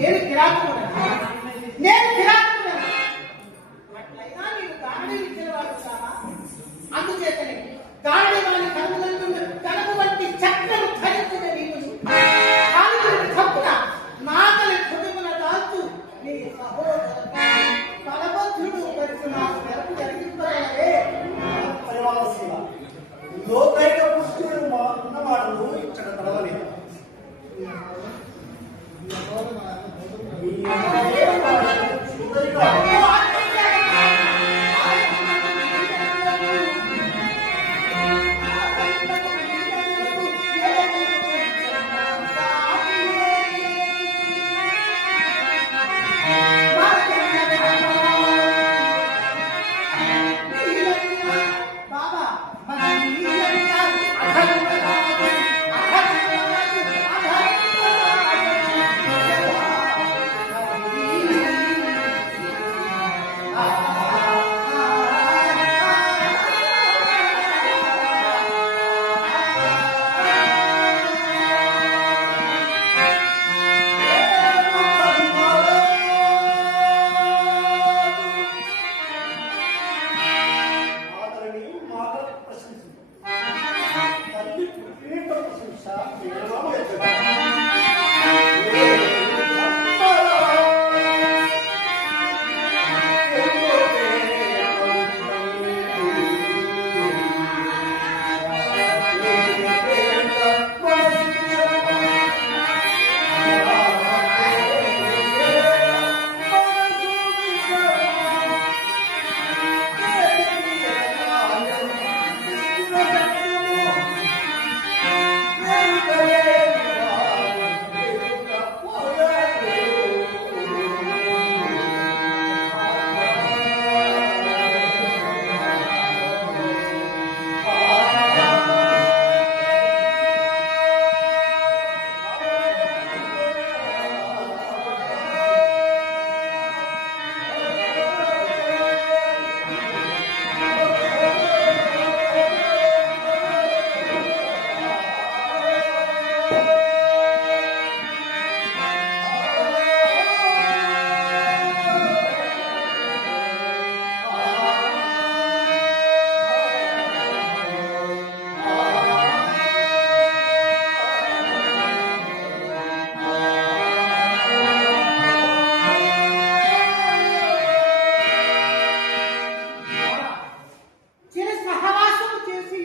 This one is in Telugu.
నేను కిరాకుడు నేను కిరాకుడు అట్లయినా నీవు గాడి ఇచ్చిన వాడు కావా? అందుచేతనే గాడి వాని కనుగొంటూ కనుక వంటి చక్రం ధరించిన నీవు తప్పున నాగలి కుటుంబన దాల్చు నీ సహోదరు బలభద్రుడు పరిశ్రమ వరకు జరిగిపోయారే. లోకైక పుష్టిని ఉన్నవాడు ఇక్కడ తడవలేదు. ప్రశంస